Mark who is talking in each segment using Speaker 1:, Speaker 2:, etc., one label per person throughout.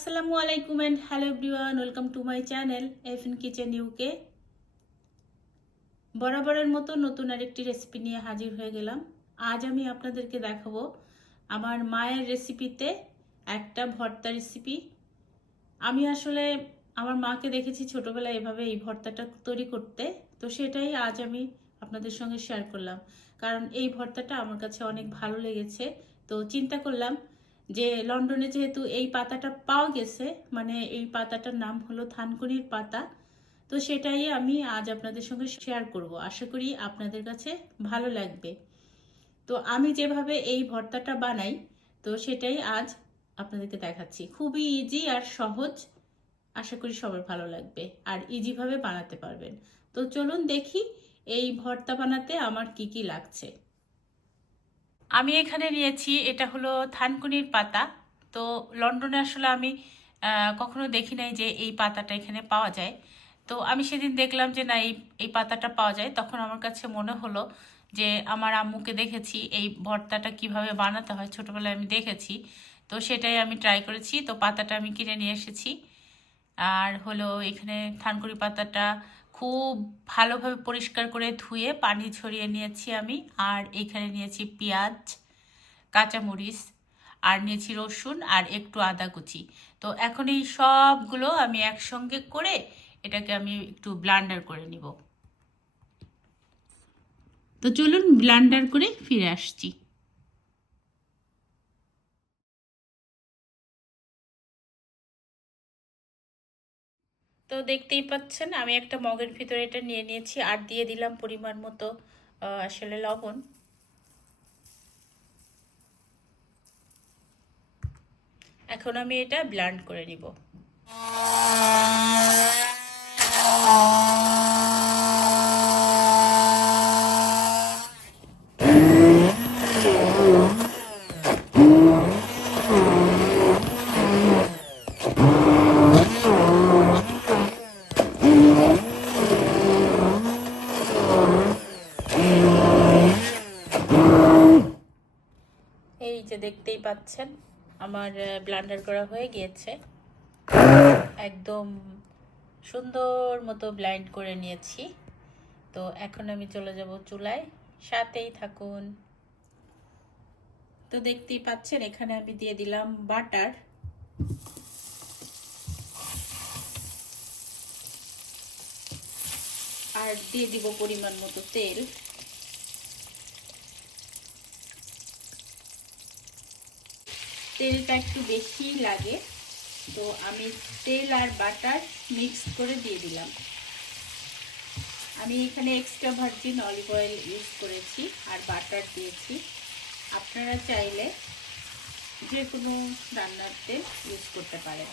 Speaker 1: আসসালামু আলাইকুম and hello everyone welcome to my channel F in kitchen UK বরাবরের মতো নতুন আরেকটি রেসিপি নিয়ে হাজির হয়ে গেলাম। আজ আমি আপনাদেরকে দেখাবো আমার মায়ের রেসিপিতে একটা ভর্তা রেসিপি আমি আসলে আমার মাকে দেখেছি ছোটোবেলায় এভাবে এই ভর্তাটা তৈরি করতে, তো সেটাই আজ আমি আপনাদের সঙ্গে শেয়ার করলাম। কারণ এই ভর্তাটা আমার কাছে অনেক ভালো লেগেছে, তো চিন্তা করলাম যে লন্ডনে যেহেতু এই পাতাটা পাওয়া গেছে মানে এই পাতাটার নাম হলো থানকুনির পাতা, তো সেটাই আমি আজ আপনাদের সঙ্গে শেয়ার করব। আশা করি আপনাদের কাছে ভালো লাগবে। তো আমি যেভাবে এই ভর্তাটা বানাই, তো সেটাই আজ আপনাদেরকে দেখাচ্ছি। খুবই ইজি আর সহজ, আশা করি সবার ভালো লাগবে আর ইজিভাবে বানাতে পারবেন। তো চলুন দেখি এই ভর্তা বানাতে আমার কি কি লাগছে। আমি এখানে নিয়েছি, এটা হলো থানকুনির পাতা। তো লন্ডনে আসলে আমি কখনো দেখি নাই যে এই পাতাটা এখানে পাওয়া যায়। তো আমি সেদিন দেখলাম যে না, এই এই পাতাটা পাওয়া যায়। তখন আমার কাছে মনে হলো যে আমার আম্মুকে দেখেছি, এই ভর্তাটা কীভাবে বানাতে হয়। ছোটবেলায় আমি দেখেছি। তো সেটাই আমি ট্রাই করেছি। তো পাতাটা আমি কিনে নিয়ে এসেছি। আর হলো এখানে থানকুনি পাতাটা খুব ভালোভাবে পরিষ্কার করে ধুয়ে পানি ছড়িয়ে নিয়েছি আমি। আর এখানে নিয়েছি পেঁয়াজ, কাঁচামরিচ, আর নিয়েছি রসুন, আর একটু আদা কুচি। তো এখন এই সবগুলো আমি একসঙ্গে করে এটাকে আমি একটু ব্লান্ডার করে নিব। তো চলুন ব্লান্ডার করে ফিরে আসছি। তো দেখতেই পাচ্ছেন, আমি একটা মগের ভিতরে এটা নিয়ে নিয়েছি আর দিয়ে দিলাম পরিমাণ মতো আসলে লবণ। এখন আমি এটা ব্লান্ড করে নিব এই যে দেখতেই পাচ্ছেন। আমার ব্লান্ডার করা হয়ে গিয়েছে। একদম সুন্দর মতো ব্লাইন্ড করে নিয়েছি। তো এখন আমি চলে যাব চুলায়। সাথেই থাকুন। তো দেখতেই পাচ্ছেন, এখানে আমি দিয়ে দিলাম বাটার। আর দিয়ে দিব পরিমাণ মতো তেল। তেলটা একটু বেশি লাগে। তো আমি তেল আর বাটার মিক্স করে দিয়ে দিলাম। আমি এখানে extra virgin olive oil use করেছি আর বাটার দিয়েছি। আপনারা চাইলে যে কোনো রান্নার তেল ইউজ করতে পারেন।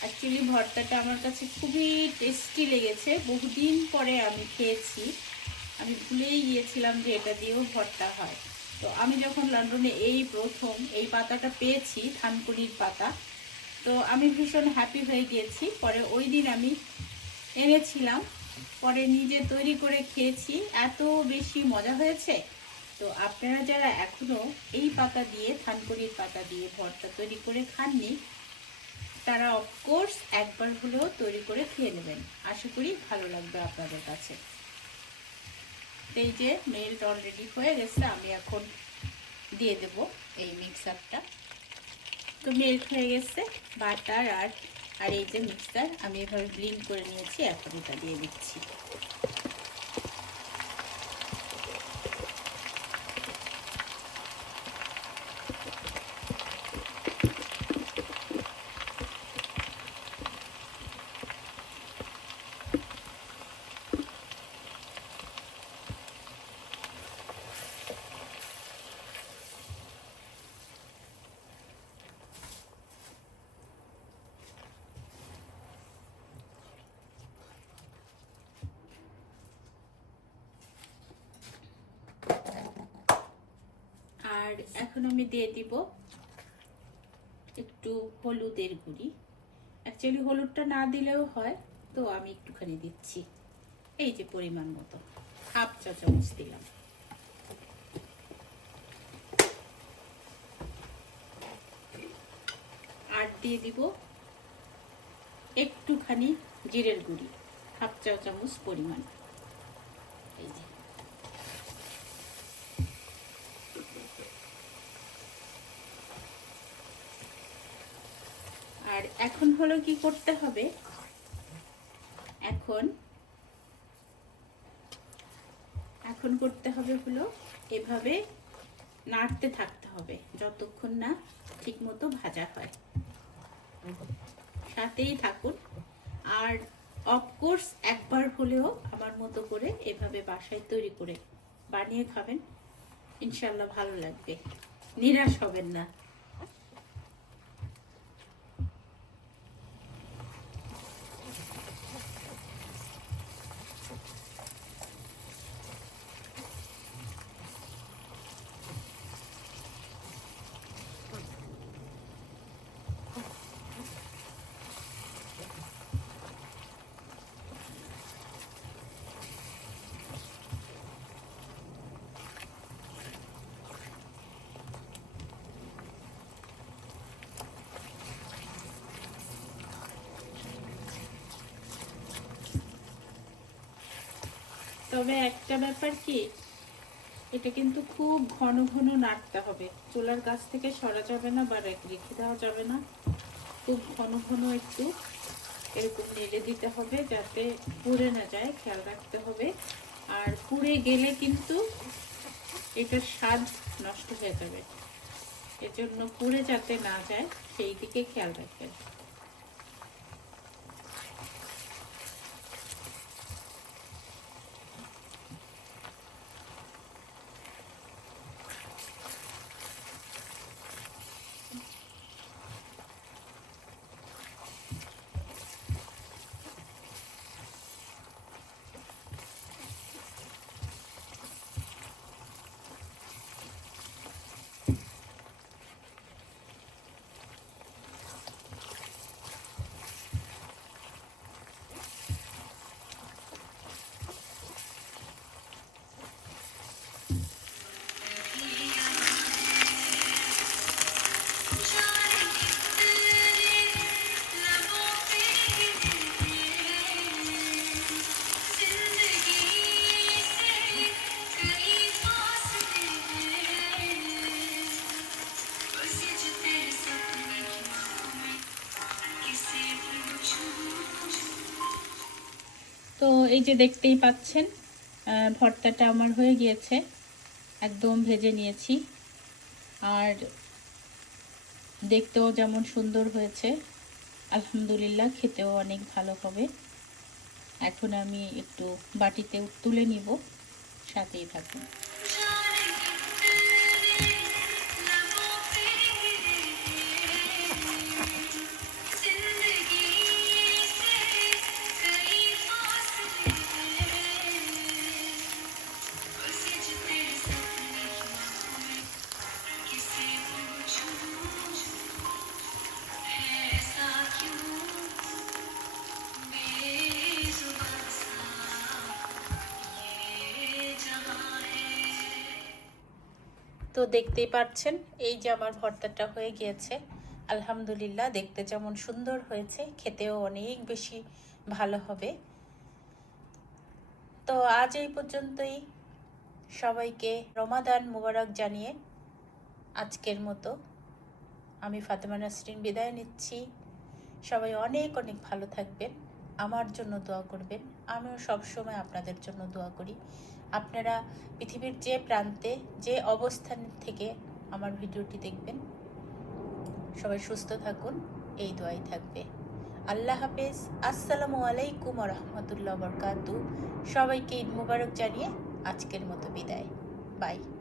Speaker 1: অ্যাকচুয়ালি ভর্তাটা আমার কাছে খুবই টেস্টি লেগেছে। বহুদিন পরে আমি খেয়েছি। আমি ভুলেই গিয়েছিলাম যে এটা দিয়েও ভর্তা হয়। তো আমি যখন লন্ডনে এই প্রথম এই পাতাটা পেয়েছি, থানকুনির পাতা, তো আমি ভীষণ হ্যাপি হয়ে গিয়েছি। পরে ওই দিন আমি এনেছিলাম, পরে নিজে তৈরি করে খেয়েছি। এত বেশি মজা হয়েছে। তো আপনারা যারা এখনও এই পাতা দিয়ে, থানকুনির পাতা দিয়ে ভর্তা তৈরি করে খাননি, তারা অফকোর্স একবার হলেও তৈরি করে খেয়ে নেবেন। আশা করি ভালো লাগবে আপনাদের কাছে। এই যে মেল্ট অলরেডি হয়ে গেছে, আমি এখন দিয়ে দেব এই মিক্সারটা তো মেল্ট হয়ে গেছে বাটার আর আর এই যে মিক্সার আমি এভাবে ব্লিন করে নিয়েছি, এখন এটা দিয়ে দিচ্ছি আর এখন আমি দিয়ে দিব একটু হলুদের গুঁড়ি। অ্যাকচুয়ালি হলুদটা না দিলেও হয়, তো আমি একটুখানি দিচ্ছি। এই যে পরিমাণ মতো, হাফ চা চামচ দিলাম। আর দিয়ে দিব একটুখানি জিরের গুঁড়ি, হাফ চা চামচ পরিমাণ এই যে আর এখন হলো কি করতে হবে? এখন এখন করতে হবে হলো এভাবে নাড়তে থাকতে হবে যতক্ষণ না ঠিক মতো ভাজা হয়। সাথেই থাকুন। আর অফকোর্স একবার হলেও আমার মতো করে এভাবে বাসায় তৈরি করে বানিয়ে খাবেন। ইনশাল্লাহ ভালো লাগবে। নিরাশ হবেন না। তবে একটা ব্যাপার কি, এটা কিন্তু খুব ঘন ঘন নাড়তে হবে। চুলার গাছ থেকে সরা যাবে না বা রেখে দেওয়া যাবে না। খুব ঘন ঘন একটু এরকম নেড়ে দিতে হবে যাতে পুড়ে না যায়, খেয়াল রাখতে হবে। আর পুড়ে গেলে কিন্তু এটার স্বাদ নষ্ট হয়ে যাবে। এজন্য পুড়ে যাতে না যায়, সেই দিকে খেয়াল রাখবেন। এই যে দেখতেই পাচ্ছেন ভর্তাটা আমার হয়ে গিয়েছে। একদম ভেজে নিয়েছি। আর দেখতেও যেমন সুন্দর হয়েছে, আলহামদুলিল্লাহ খেতেও অনেক ভালো হবে। এখন আমি একটু বাটিতে তুলে নিব, সাথেই থাকুন। তো দেখতেই পাচ্ছেন এই যে আমার ভর্তাটা হয়ে গিয়েছে। আলহামদুলিল্লাহ দেখতে যেমন সুন্দর হয়েছে, খেতেও অনেক বেশি ভালো হবে। তো আজ এই পর্যন্তই। সবাইকে রমাদান মুবারক জানিয়ে আজকের মতো আমি ফাতেমা নাসরিন বিদায় নিচ্ছি। সবাই অনেক অনেক ভালো থাকবেন, আমার জন্য দোয়া করবেন, আমিও সবসময় আপনাদের জন্য দোয়া করি। আপনারা পৃথিবীর যে প্রান্তে, যে অবস্থান থেকে আমার ভিডিওটি দেখবেন। সবাই সুস্থ থাকুন, এই দোয়াই থাকবে। আল্লাহ হাফেজ, আসসালামু আলাইকুম রহমতুল্লাহ বরকাতু সবাইকে ঈদ মুবারক জানিয়ে আজকের মতো বিদায়। বাই।